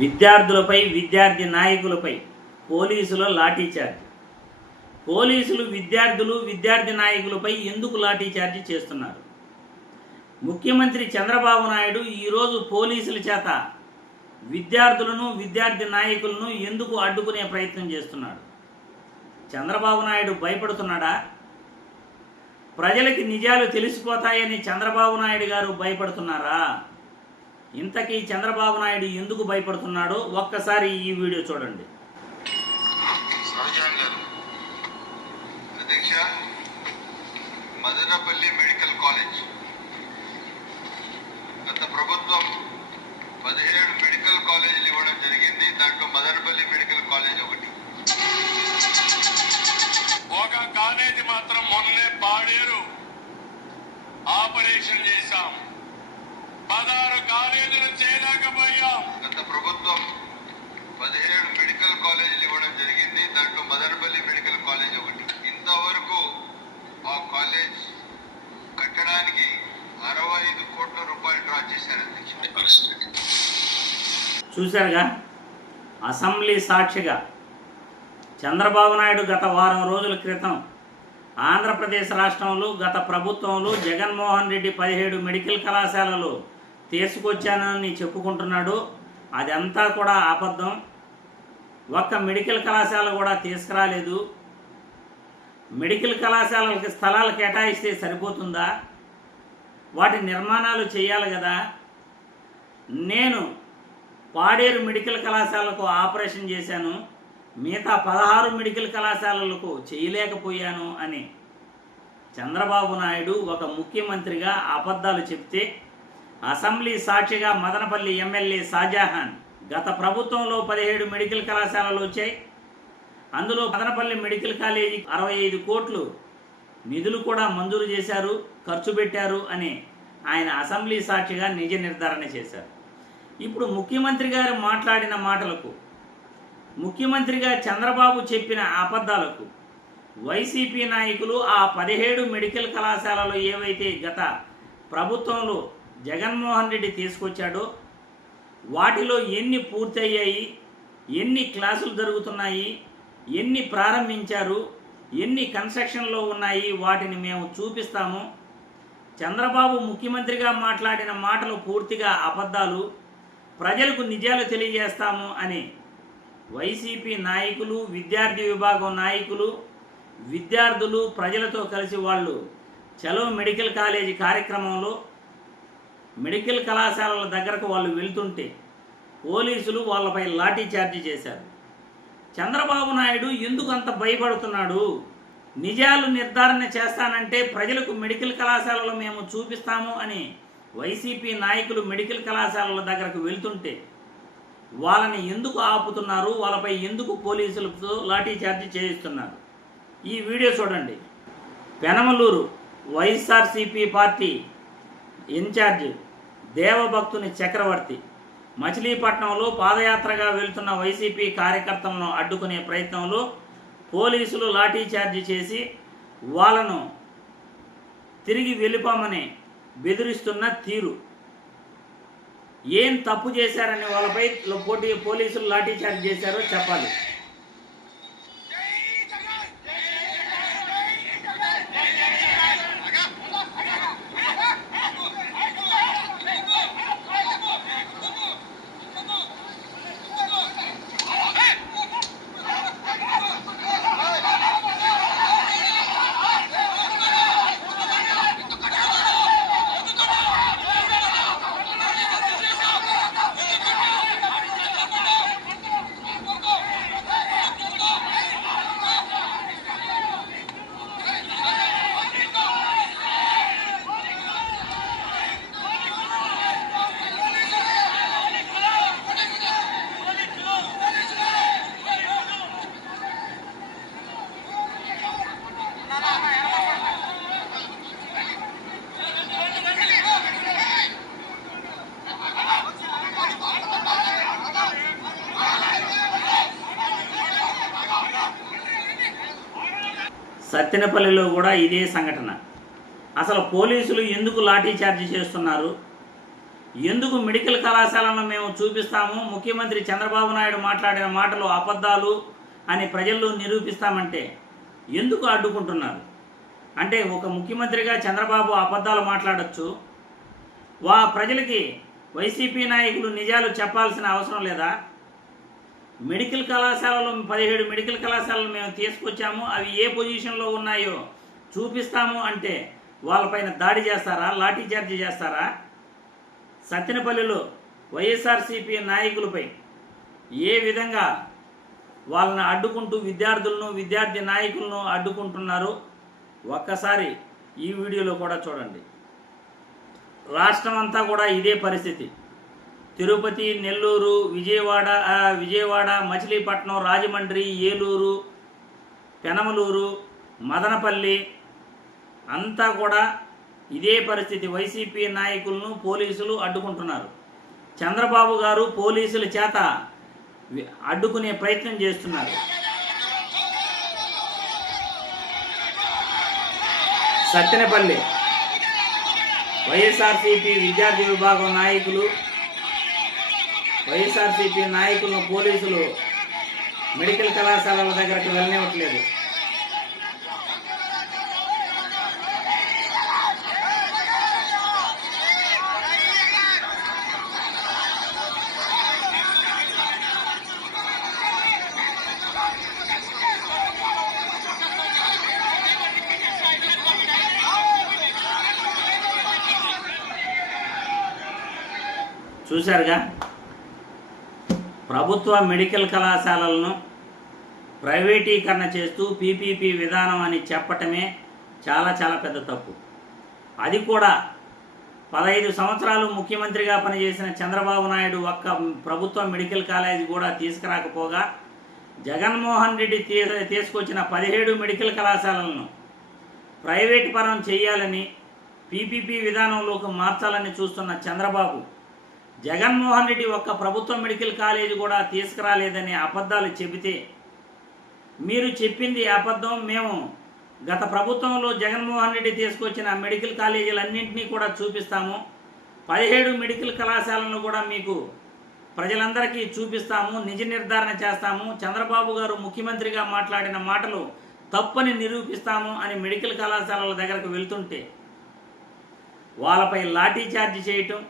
విద్యార్థులపై విద్యార్థి నాయకులపై పోలీసుల లాఠీచార్జ్ పోలీసులు విద్యార్థులు విద్యార్థి నాయకులపై ఎందుకు లాఠీచార్జ్ చేస్తున్నారు? ముఖ్యమంత్రి చంద్రబాబు నాయుడు ఈరోజు పోలీసుల చేత విద్యార్థులను విద్యార్థి నాయకులను ఎందుకు అడ్డుకునే ప్రయత్నం చేస్తున్నాడు? చంద్రబాబు నాయుడు భయపడుతున్నాడా? ప్రజలకి నిజాలు తెలిసిపోతాయని చంద్రబాబు నాయుడు గారు భయపడుతున్నారా? ఇంతకీ చంద్రబాబు నాయుడు ఎందుకు భయపడుతున్నాడో ఒక్కసారి ఈ వీడియో చూడండి. అధ్యక్ష మదనపల్లి మెడికల్ కాలేజ్. గత ప్రభుత్వం పదిహేడు మెడికల్ కాలేజీలు ఇవ్వడం జరిగింది దాంట్లో మదనపల్లి మెడికల్ కాలేజ్ ఒకటి. ఒక కాలేజీ మాత్రం మొన్నే పాడేరు. ఆపరేషన్ చేశాం. పదహారు కాలేజీలు చేయలేకపోయాం. గత ప్రభుత్వం పదిహేడు మెడికల్ కాలేజీలు ఇవ్వడం జరిగింది. దాంట్లో మదనపల్లి మెడికల్ కాలేజ్ ఒకటి. ఇంతవరకు ఆ కాలేజ్ కట్టడానికి అరవై ఐదు కోట్ల రూపాయలు డ్రా చేశారు అధ్యక్ష చూశారుగా? అసెంబ్లీ సాక్షిగా చంద్రబాబు నాయుడు గత వారం రోజుల క్రితం ఆంధ్రప్రదేశ్ రాష్ట్రంలో గత ప్రభుత్వంలో జగన్మోహన్ రెడ్డి పదిహేడు మెడికల్ కళాశాలలు తీసుకొచ్చానని చెప్పుకుంటున్నాడు అదంతా కూడా అబద్ధం. ఒక్క మెడికల్ కళాశాల కూడా తీసుకురాలేదు. మెడికల్ కళాశాలలకి స్థలాలు కేటాయిస్తే సరిపోతుందా? వాటి నిర్మాణాలు చేయాలి కదా. నేను పాడేరు మెడికల్ కళాశాలకు ఆపరేషన్ చేశాను. మిగతా పదహారు మెడికల్ కళాశాలలకు చేయలేకపోయాను అని చంద్రబాబు నాయుడు ఒక ముఖ్యమంత్రిగా అబద్ధాలు చెప్తే అసెంబ్లీ సాక్షిగా మదనపల్లి ఎమ్మెల్యే షాజహాన్ గత ప్రభుత్వంలో పదిహేడు మెడికల్ కళాశాలలు వచ్చాయి. అందులో మదనపల్లి మెడికల్ కాలేజీ అరవై ఐదు కోట్లు నిధులు కూడా మంజూరు చేశారు ఖర్చు పెట్టారు అని ఆయన అసెంబ్లీ సాక్షిగా నిజ నిర్ధారణ చేశారు. ఇప్పుడు ముఖ్యమంత్రి గారు మాట్లాడిన మాటలకు ముఖ్యమంత్రిగా చంద్రబాబు చెప్పిన అబద్ధాలకు వైసీపీ నాయకులు ఆ పదిహేడు మెడికల్ కళాశాలలు ఏవైతే గత ప్రభుత్వంలో జగన్మోహన్ రెడ్డి తీసుకొచ్చాడో వాటిలో ఎన్ని పూర్తయ్యాయి ఎన్ని క్లాసులు జరుగుతున్నాయి ఎన్ని ప్రారంభించారు ఎన్ని కన్స్ట్రక్షన్లో ఉన్నాయి వాటిని మేము చూపిస్తాము. చంద్రబాబు ముఖ్యమంత్రిగా మాట్లాడిన మాటలు పూర్తిగా అబద్ధాలు ప్రజలకు నిజాలు తెలియజేస్తాము అని వైసీపీ నాయకులు విద్యార్థి విభాగం నాయకులు విద్యార్థులు ప్రజలతో కలిసి వాళ్ళు చలో మెడికల్ కాలేజీ కార్యక్రమంలో మెడికల్ కళాశాలల దగ్గరకు వాళ్ళు వెళ్తుంటే పోలీసులు వాళ్ళపై లాఠీ చార్జీ చేశారు. చంద్రబాబు నాయుడు ఎందుకు అంత భయపడుతున్నాడు? నిజాలు నిర్ధారణ చేస్తానంటే ప్రజలకు మెడికల్ కళాశాలలో మేము చూపిస్తాము అని వైసీపీ నాయకులు మెడికల్ కళాశాలల దగ్గరకు వెళ్తుంటే వాళ్ళని ఎందుకు ఆపుతున్నారు? వాళ్ళపై ఎందుకు పోలీసులతో లాఠీచార్జి చేయిస్తున్నారు? ఈ వీడియో చూడండి. Penamaluru YSRCP party incharge Devabhaktuni Chakravarthi. మచిలీపట్నంలో పాదయాత్రగా వెళ్తున్న వైసీపీ కార్యకర్తలను అడ్డుకునే ప్రయత్నంలో పోలీసులు లాఠీచార్జి చేసి వాళ్ళను తిరిగి వెళ్ళిపోమని బెదిరిస్తున్న తీరు. ఏం తప్పు చేశారని వాళ్ళపై పోటీ పోలీసులు లాఠీచార్జ్ చేశారో చెప్పాలి. సత్తెనపల్లిలో కూడా ఇదే సంఘటన. అసలు పోలీసులు ఎందుకు లాఠీ చార్జ్ చేస్తున్నారు? ఎందుకు మెడికల్ కళాశాలను మేము చూపిస్తాము? ముఖ్యమంత్రి చంద్రబాబు నాయుడు మాట్లాడిన మాటలు అబద్ధాలు అని ప్రజల్లో నిరూపిస్తామంటే ఎందుకు అడ్డుకుంటున్నారు? అంటే ఒక ముఖ్యమంత్రిగా చంద్రబాబు అబద్ధాలు మాట్లాడొచ్చు. వా ప్రజలకి వైసీపీ నాయకులు నిజాలు చెప్పాల్సిన అవసరం లేదా? మెడికల్ కళాశాలలో పదిహేడు మెడికల్ కళాశాలలు మేము తీసుకొచ్చాము. అవి ఏ పొజిషన్లో ఉన్నాయో చూపిస్తాము అంటే వాళ్ళపైన దాడి చేస్తారా లాఠీ చార్జ్ చేస్తారా? సత్తెనపల్లిలో వైఎస్ఆర్సీపీ నాయకులపై ఏ విధంగా వాళ్ళని అడ్డుకుంటూ విద్యార్థులను విద్యార్థి నాయకులను అడ్డుకుంటున్నారు ఒక్కసారి ఈ వీడియోలో కూడా చూడండి. రాష్ట్రం అంతా కూడా ఇదే పరిస్థితి. తిరుపతి నెల్లూరు విజయవాడ విజయవాడ మచిలీపట్నం రాజమండ్రి ఏలూరు పెనమలూరు మదనపల్లి అంతా కూడా ఇదే పరిస్థితి. వైసీపీ నాయకులను పోలీసులు అడ్డుకుంటున్నారు. చంద్రబాబు గారు పోలీసుల చేత అడ్డుకునే ప్రయత్నం చేస్తున్నారు. సత్తెనపల్లి. వైఎస్ఆర్సీపీ విద్యార్థి విభాగం నాయకులు వైఎస్ఆర్సీపీ నాయకులను పోలీసులు మెడికల్ కళాశాలల దగ్గరకు వెళ్ళనివ్వట్లేదు. చూశారుగా? ప్రభుత్వ మెడికల్ కళాశాలలను ప్రైవేటీకరణ చేస్తూ పీపీపీ విధానం అని చెప్పటమే చాలా చాలా పెద్ద తప్పు. అది కూడా పదహైదు సంవత్సరాలు ముఖ్యమంత్రిగా పనిచేసిన చంద్రబాబు నాయుడు ఒక్క ప్రభుత్వ మెడికల్ కాలేజ్ కూడా తీసుకురాకపోగా జగన్మోహన్ రెడ్డి తీ తీసుకొచ్చిన పదిహేడు మెడికల్ కళాశాలలను ప్రైవేట్ పరం చేయాలని పీపీపీ విధానంలోకి మార్చాలని చూస్తున్న చంద్రబాబు జగన్మోహన్ రెడ్డి ఒక్క ప్రభుత్వ మెడికల్ కాలేజీ కూడా తీసుకురాలేదని అబద్ధాలు చెబితే మీరు చెప్పింది అబద్ధం. మేము గత ప్రభుత్వంలో జగన్మోహన్ రెడ్డి తీసుకొచ్చిన మెడికల్ కాలేజీలన్నింటినీ కూడా చూపిస్తాము. పదిహేడు మెడికల్ కళాశాలను కూడా మీకు ప్రజలందరికీ చూపిస్తాము. నిజ నిర్ధారణ చేస్తాము. చంద్రబాబు గారు ముఖ్యమంత్రిగా మాట్లాడిన మాటలు తప్పని నిరూపిస్తాము అని మెడికల్ కళాశాలల దగ్గరకు వెళ్తుంటే వాళ్ళపై లాఠీ ఛార్జ్ చేయటం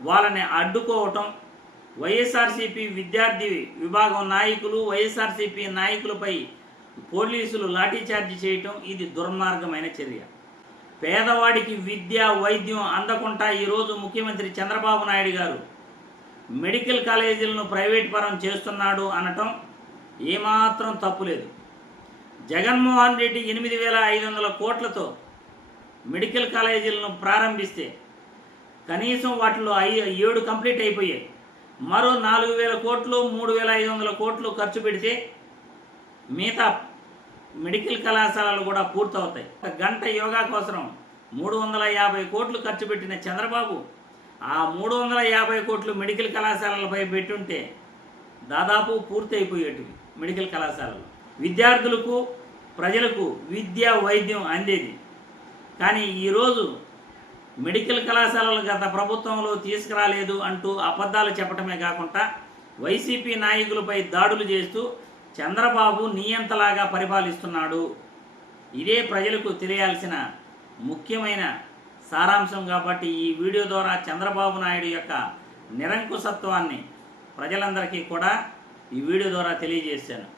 వాళ్ళని అడ్డుకోవటం. వైఎస్ఆర్సీపీ విద్యార్థి విభాగం నాయకులు వైఎస్ఆర్సీపీ నాయకులపై పోలీసులు లాఠీచార్జ్ చేయటం ఇది దుర్మార్గమైన చర్య. పేదవాడికి విద్య వైద్యం అందకుండా ఈరోజు ముఖ్యమంత్రి చంద్రబాబు నాయుడు గారు మెడికల్ కాలేజీలను ప్రైవేట్ పరం చేస్తున్నాడు అనటం ఏమాత్రం తప్పులేదు జగన్మోహన్ రెడ్డి ఎనిమిది వేల ఐదు వందల కోట్లతో మెడికల్ కాలేజీలను ప్రారంభిస్తే కనీసం వాటిలో ఐ ఏడు కంప్లీట్ అయిపోయాయి. మరో నాలుగు వేల కోట్లు మూడు వేల ఐదు వందల కోట్లు ఖర్చు పెడితే మిగతా మెడికల్ కళాశాలలు కూడా పూర్తవుతాయి. ఒక గంట యోగా కోసం మూడు వందల యాభై కోట్లు ఖర్చు పెట్టిన చంద్రబాబు ఆ మూడు వందల యాభై కోట్లు మెడికల్ కళాశాలలపై పెట్టుంటే దాదాపు పూర్తి అయిపోయేటివి మెడికల్ కళాశాలలు. విద్యార్థులకు ప్రజలకు విద్య వైద్యం అందేది. కానీ ఈరోజు మెడికల్ కళాశాలలు గత ప్రభుత్వంలో తీసుకురాలేదు అంటూ అబద్ధాలు చెప్పటమే కాకుండా వైసీపీ నాయకులపై దాడులు చేస్తూ చంద్రబాబు నియంతలాగా పరిపాలిస్తున్నాడు. ఇదే ప్రజలకు తెలియాల్సిన ముఖ్యమైన సారాంశం కాబట్టి ఈ వీడియో ద్వారా చంద్రబాబు నాయుడు యొక్క నిరంకుశత్వాన్ని ప్రజలందరికీ కూడా ఈ వీడియో ద్వారా తెలియజేశాను.